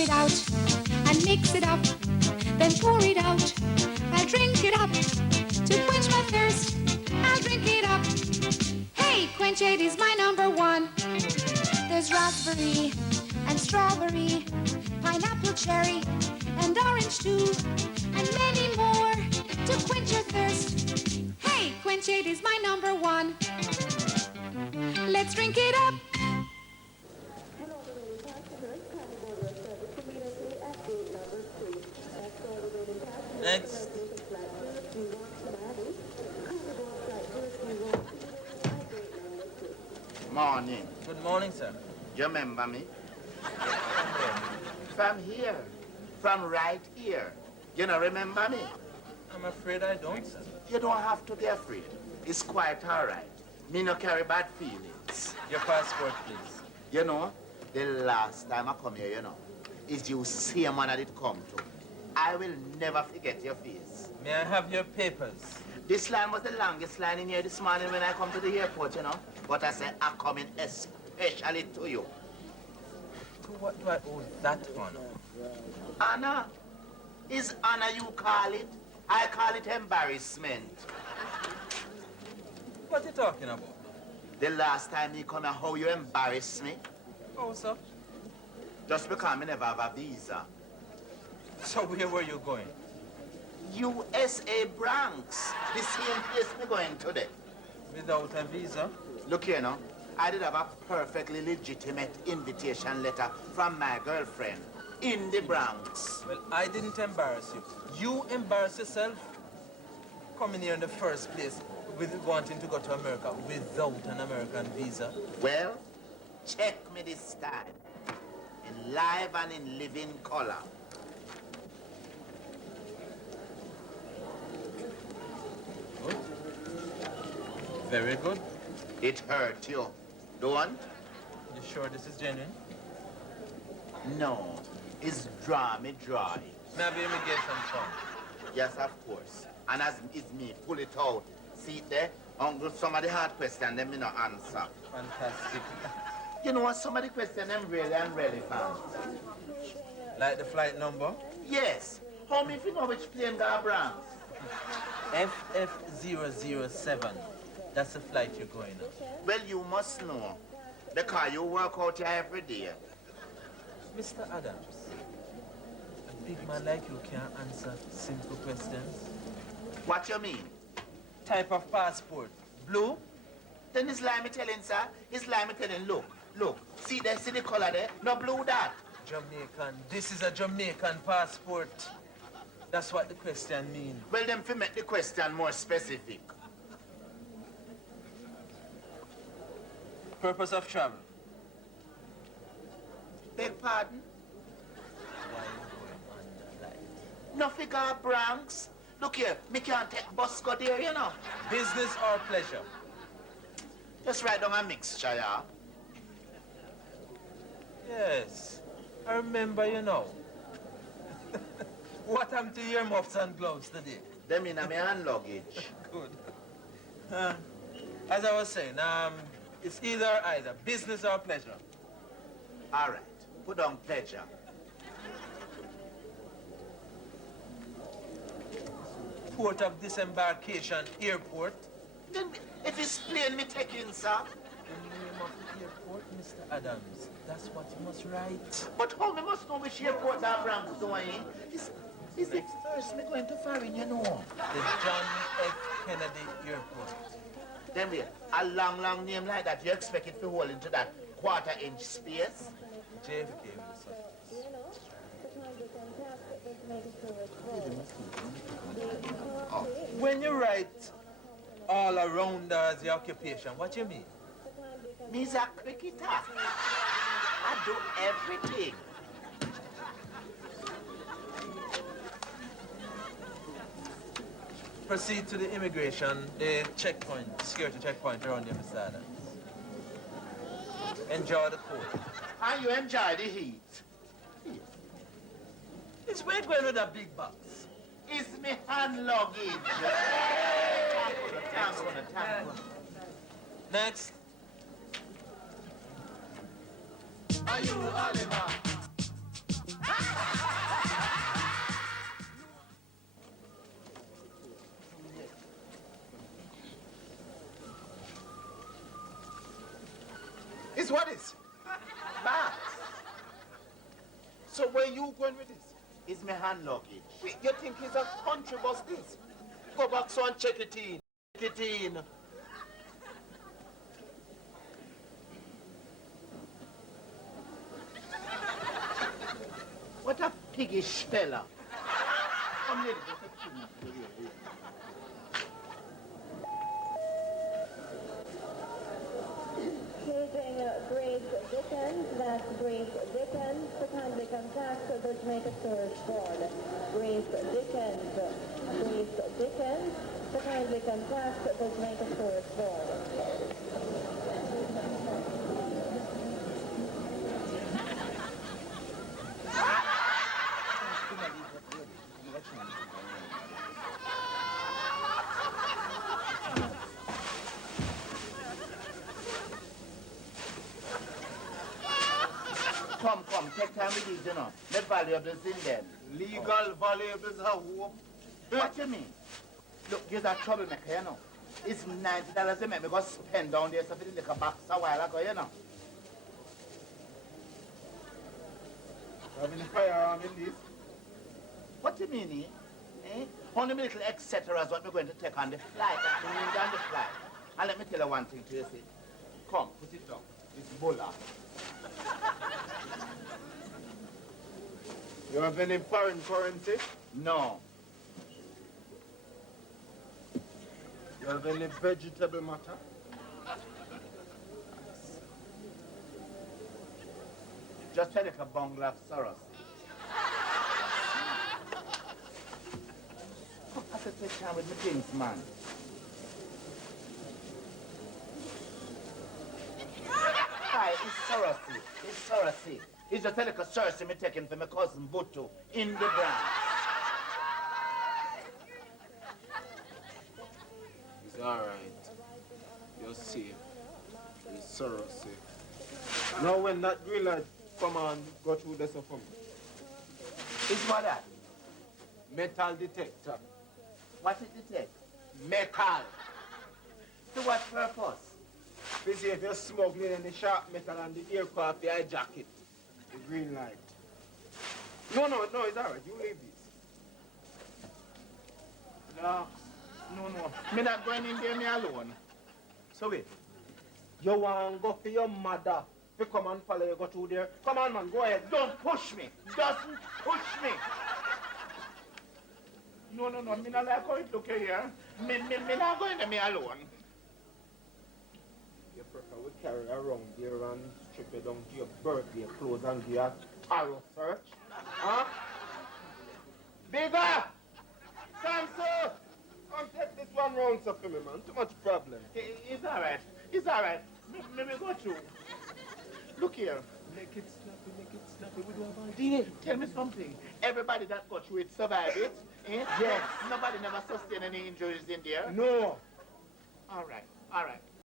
it out and mix it up, then pour it out. I'll drink it up to quench my thirst. I'll drink it up. Hey, Quench Aid is my number one. There's raspberry and strawberry, pineapple, cherry, and orange too, and many more to quench your thirst. Hey, Quench Aid is my number one. Let's drink it up. Next. Morning. Good morning, sir. You remember me? From here. From right here. You don't remember me? I'm afraid I don't, sir. You don't have to be afraid. It's quite all right. Me no carry bad feelings. Your passport, please. You know, the last time I come here, you know, is you same one I did come to. I will never forget your face. May I have your papers? This line was the longest line in here this morning when I come to the airport, you know. But I said I'm coming especially to you. To what do I owe that honor? Honor? Is honor you call it? I call it embarrassment. What are you talking about? The last time you come here, how you embarrassed me? Oh, sir. Just because I never have a visa. So where were you going? USA Bronx. The same place we're going today. Without a visa? Look here now. I did have a perfectly legitimate invitation letter from my girlfriend in the Bronx. Well, I didn't embarrass you. You embarrassed yourself coming here in the first place with wanting to go to America without an American visa. Well, check me this time. In live and in living color. Good. Very good. It hurt you. Don't? You sure this is genuine? No. It's dry. May I have your immigration form? Yes, of course. And as it's me, pull it out. See it there? Uncle, some of the hard questions, them me no answer. Fantastic. You know what? Some of the questions, them really and really found. Like the flight number? Yes. How many if you know which plane got Bronx? FF007. That's the flight you're going on. Well, you must know. Because you work out here every day. Mr. Adams, a big man like you can't answer simple questions. What you mean? Type of passport? Blue? Then it's like me telling, sir. It's like me telling, look. See there, see the color there? No blue that. Jamaican. This is a Jamaican passport. That's what the question means. Well, then to make the question more specific. Purpose of travel? Beg pardon? Why you going on the flight? No figure Bronx. Look here, me can't take bus go there, you know. Business or pleasure? Just write down a mixture, yeah. Yes. I remember, you know. What happened to your muffs and gloves today? Them in my hand luggage. Good. As I was saying, it's either business or pleasure. All right, put on pleasure. Port of disembarkation, airport. Then if it's plain, me take in, sir. The name of the airport, Mr. Adams. That's what you must write. But how me must know which airport that Bronx going in? Is the first me going to foreign, you know. The John F. Kennedy Airport. Then wait, a long name like that, you expect it to hold into that quarter-inch space? JFK will suffice. Oh. When you write all around as the occupation, what you mean? Me's a cricketer. I do everything. Proceed to the immigration, the checkpoint, security checkpoint around here, Mr. Adams. Enjoy the court. And you enjoy the heat. It's where going with a big box. It's me hand luggage. Next. Are you Oliver? So where you going with this? It's my hand luggage. Wait, you think it's a country bus this? Go back so and check it in. Check it in. What a piggish fella. Come here, just a few minutes. Choosing Grace Dickens, that's Grace Dickens, to kindly contact the Jamaica Storage Board. Grace Dickens, to kindly contact the Jamaica Storage Board. Come, take time with these, you know. The valuables in them. Legal valuables are who? What you mean? Look, you're a troublemaker, you know. It's $90 they make me go spend down there so for the liquor box a while ago, you know. Having firearm in this? What you mean, eh? Only me little et cetera is what we're going to take on the flight. That means on the flight. And let me tell you one thing to you, see. Come, put it down. It's Bola. You have any foreign currency? No. You have any vegetable matter? Just tell you a bungalow of Soros. Come, I said take time with my things, man. Hi, it's Sorosy. It's Sorosy. It's just like a Sorosy me taking for my cousin Butu in the Bronx. It's all right. You're safe. It's sorrow safe. Now when that green light come on, go through this for me. It's what that? Metal detector. What it detect? Metal. To what purpose? Busy if you're smuggling any sharp metal and the aircraft, you hijack it. The green light. No, it's all right. You leave this. No. Me not going in there me alone. So wait. You want to go for your mother to come and follow you go through there? Come on, man. Go ahead. Don't push me. Doesn't push me. No. Me not like how it look here. Me not going there me alone. You prefer we carry around there and strip you down to your birthday clothes and do a thorough search? Huh? Bigger! Samson! Come take this one round so for me, man. Too much problem. It's all right. It's all right. Me go through. Look here. Make it snappy. We do have a deal. Tell me something. Everybody that got through it survived it. Eh? Yes. Nobody never sustained any injuries in there. No. All right.